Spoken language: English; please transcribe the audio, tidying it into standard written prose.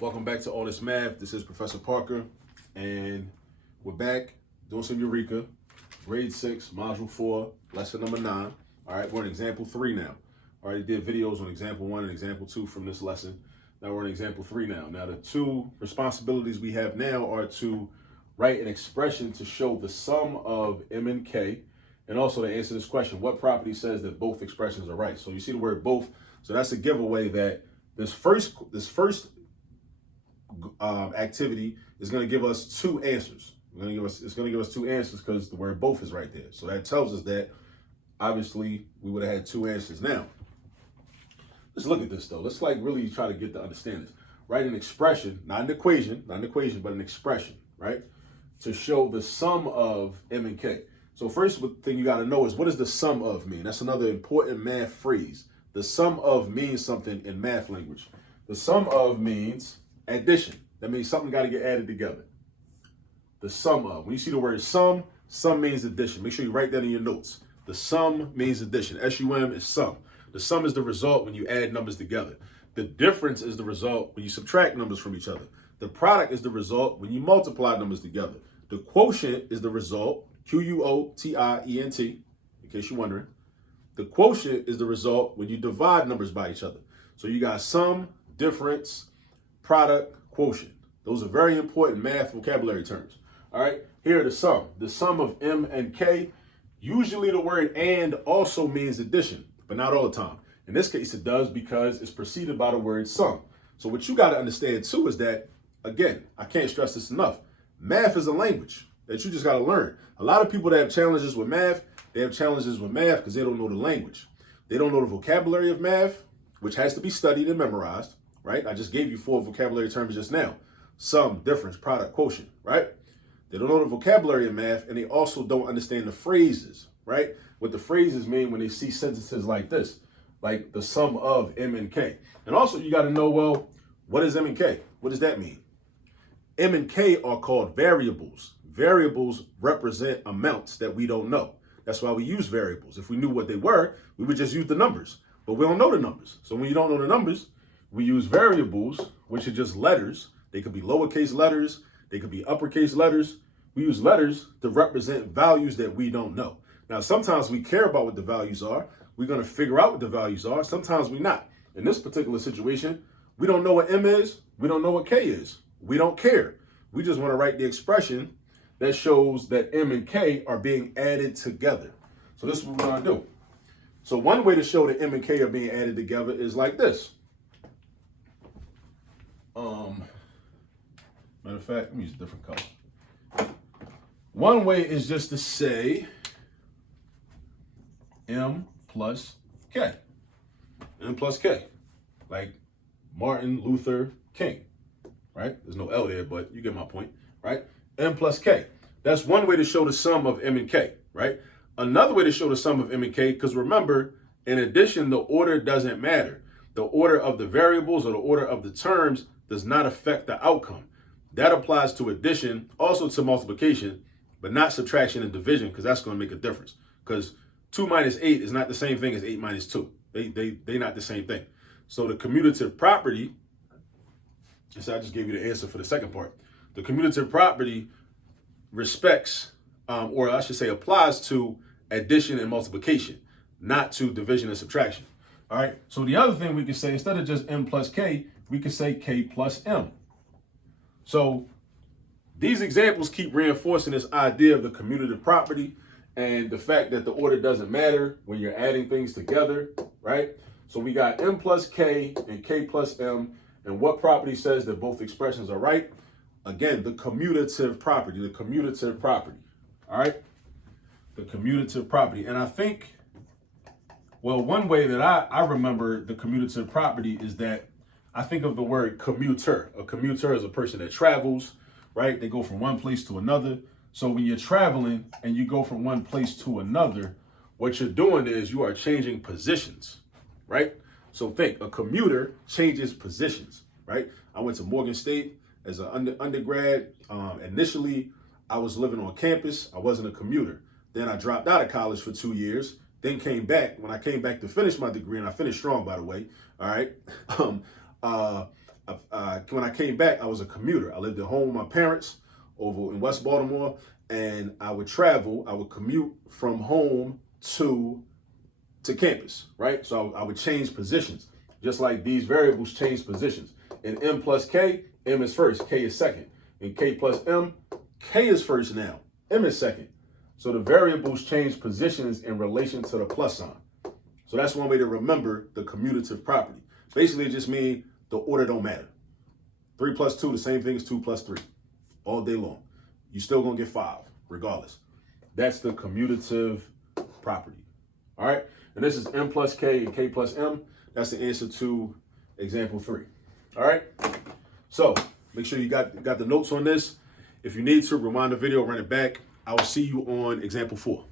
Welcome back to All This Math. This is Professor Parker, and we're back doing some Eureka, grade 6, module 4, lesson number 9. All right, we're on example 3 now. I already did videos on example 1 and example 2 from this lesson. Now we're on example 3 now. Now the two responsibilities we have now are to write an expression to show the sum of m and k, and also to answer this question, what property says that both expressions are right? So you see the word both, so that's a giveaway that this first activity is going to give us two answers. It's going to give us two answers because the word both is right there. So that tells us that obviously we would have had two answers. Now, let's look at this though. Let's really try to get to understand this. Write an expression, not an equation, but an expression, right? To show the sum of m and k. So first thing you got to know is, what does the sum of mean? That's another important math phrase. The sum of means something in math language. The sum of means addition. That means something got to get added together. The sum of. When you see the word sum means addition. Make sure you write that in your notes. The sum means addition. SUM is sum. The sum is the result when you add numbers together. The difference is the result when you subtract numbers from each other. The product is the result when you multiply numbers together. The quotient is the result, Quotient, in case you're wondering. The quotient is the result when you divide numbers by each other. So you got sum, difference, product, quotient. Those are very important math vocabulary terms. All right, here are the sum. The sum of m and k. Usually the word and also means addition, but not all the time. In this case, it does because it's preceded by the word sum. So what you got to understand too is that, again, I can't stress this enough. Math is a language that you just got to learn. A lot of people that have challenges with math, they have challenges with math because they don't know the language. They don't know the vocabulary of math, which has to be studied and memorized, right? I just gave you 4 vocabulary terms just now. Sum, difference, product, quotient, right? They don't know the vocabulary of math, and they also don't understand the phrases, right? What the phrases mean when they see sentences like this, like the sum of m and k. And also you got to know, well, what is m and k? What does that mean? M and k are called variables. Variables represent amounts that we don't know. That's why we use variables. If we knew what they were, we would just use the numbers. But we don't know the numbers. So when you don't know the numbers, we use variables, which are just letters. They could be lowercase letters. They could be uppercase letters. We use letters to represent values that we don't know. Now, sometimes we care about what the values are. We're going to figure out what the values are. Sometimes we're not. In this particular situation, we don't know what m is. We don't know what k is. We don't care. We just want to write the expression that shows that m and k are being added together. So this is what we're going to do. So one way to show that m and k are being added together is like this. Matter of fact, let me use a different color. One way is just to say m plus k. M plus k. Like Martin Luther King, right? There's no L there, but you get my point, right? M plus k. That's one way to show the sum of m and k, right? Another way to show the sum of m and k, because remember, in addition, the order doesn't matter. The order of the variables or the order of the terms does not affect the outcome. That applies to addition, also to multiplication, but not subtraction and division, because that's going to make a difference. Because 2 minus 8 is not the same thing as 8 minus 2. They're not the same thing. So the commutative property, so I just gave you the answer for the second part. The commutative property respects, or I should say applies to addition and multiplication, not to division and subtraction. All right, so the other thing we could say, instead of just m plus k, we could say k plus m. So these examples keep reinforcing this idea of the commutative property and the fact that the order doesn't matter when you're adding things together, right? So we got m plus k and k plus m, and what property says that both expressions are right? Again, the commutative property, all right? The commutative property. And I think, well, one way that I remember the commutative property is that I think of the word commuter. A commuter is a person that travels, right? They go from one place to another. So when you're traveling and you go from one place to another, what you're doing is you are changing positions, right? So think, a commuter changes positions, right? I went to Morgan State as an undergrad. Initially, I was living on campus. I wasn't a commuter. Then I dropped out of college for 2 years, then came back. When I came back to finish my degree, and I finished strong, by the way, all right? when I came back, I was a commuter. I lived at home with my parents over in West Baltimore, and I would travel. I would commute from home to campus, right? So I would change positions, just like these variables change positions. In M plus K, M is first, K is second. In K plus M, K is first now, M is second. So the variables change positions in relation to the plus sign. So that's one way to remember the commutative property. Basically, it just means the order don't matter. 3 plus 2, the same thing as 2 plus 3, all day long. You're still gonna get 5, regardless. That's the commutative property. All right, and this is M plus K and K plus M. That's the answer to example 3. All right, so make sure you got the notes on this. If you need to, rewind the video, run it back. I will see you on example 4.